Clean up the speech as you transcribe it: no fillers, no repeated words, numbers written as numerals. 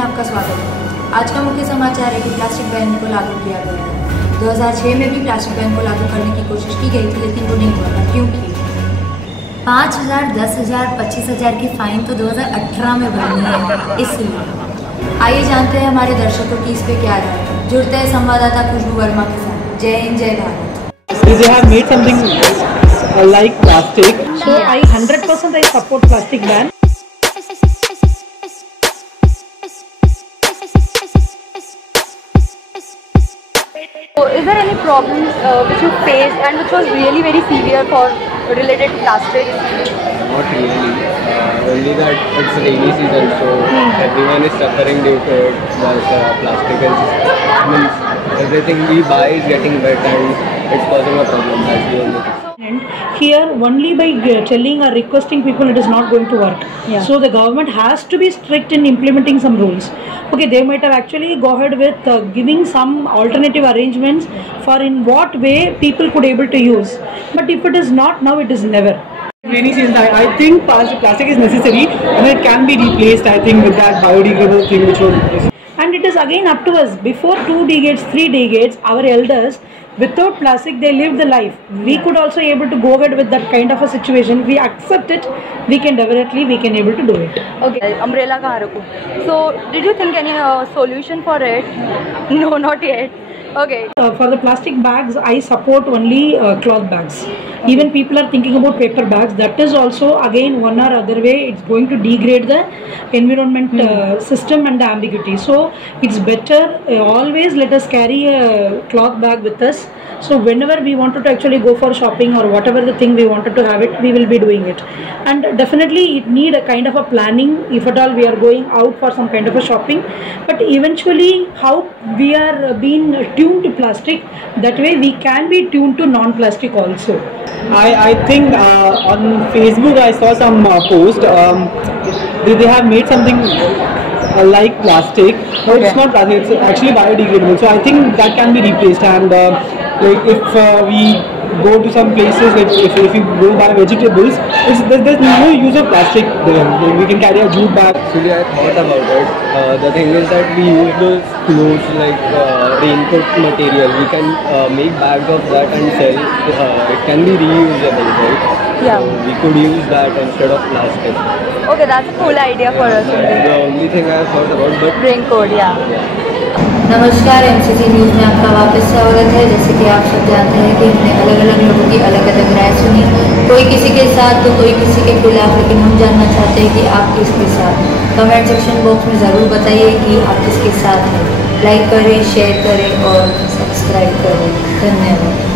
में आपका स्वागत है। आज का मुख्य समाचार है कि प्लास्टिक बैन को लागू किया गया है। 2006 में भी प्लास्टिक बैन को लागू करने की कोशिश की गई थी, लेकिन वो नहीं हुआ था क्योंकि 5,000, 10,000, 25,000 की फाइन तो 2018 में भरनी है। इसलिए आइए जानते हैं हमारे दर्शकों की इस पे क्या राय है। जुड़ते हैं संवाददाता खुशबू वर्मा के साथ। जय हिंद, जय Bharat. They have made something like plastic, so I 100% I support plastic ban. So is there any problems which you faced and which was really very severe for related to plastics? Not really. Only that it's rainy season, so everyone is suffering due to it. But plastic means everything we buy is getting wet and it's causing a problem. That's the only thing. And here only by telling or requesting people it is not going to work. Yeah. So the government has to be strict in implementing some rules. Okay, they might have actually go ahead with giving some alternative arrangements for in what way people could able to use. But if it is not now, it is never. Rainy season, I think plastic is necessary and it can be replaced, I think, with that biodegradable thing which was replaced. And it is again up to us. Before 2 decades, 3 decades, our elders, without plastic, they lived the life. We could also able to go ahead with that kind of a situation. If we accept it, we can able to do it. Okay, umbrella ka harako. So did you think any solution for it? No, not yet. Okay. For the plastic bags, I support only cloth bags. Okay. Even people are thinking about paper bags. That is also again one or other way. It's going to degrade the environment system and the ambiguity. So it's better always let us carry a cloth bag with us. So whenever we wanted to actually go for shopping or whatever the thing we wanted to have it, we will be doing it. And definitely it need a kind of a planning if at all we are going out for some kind of a shopping. But eventually how we are being tuned to plastic, that way we can be tuned to non-plastic also. I think on Facebook I saw some post. They have made something like plastic, but okay. It's not plastic, it's actually biodegradable. So I think that can be replaced. And like if we go to some places, like if you go buy vegetables, there's no use of plastic there. We can carry a jute bag. Actually, I thought about it. The thing is that we use those clothes like raincoat material. We can make bags of that and sell. It can be reusable, right? Yeah. So we could use that instead of plastic. Okay, that's a cool idea for us. The only thing I have thought about, but raincoat, yeah. नमस्कार, MCC news में आपका वापस स्वागत है। जैसे कि आप सब जानते हैं कि हमने अलग अलग लोगों की अलग अलग राय सुनी, कोई किसी के साथ तो कोई किसी के खिलाफ, लेकिन हम जानना चाहते हैं कि आप किसके साथ। कमेंट सेक्शन बॉक्स में ज़रूर बताइए कि आप किसके साथ हैं। लाइक करें, शेयर करें और सब्सक्राइब करें। धन्यवाद।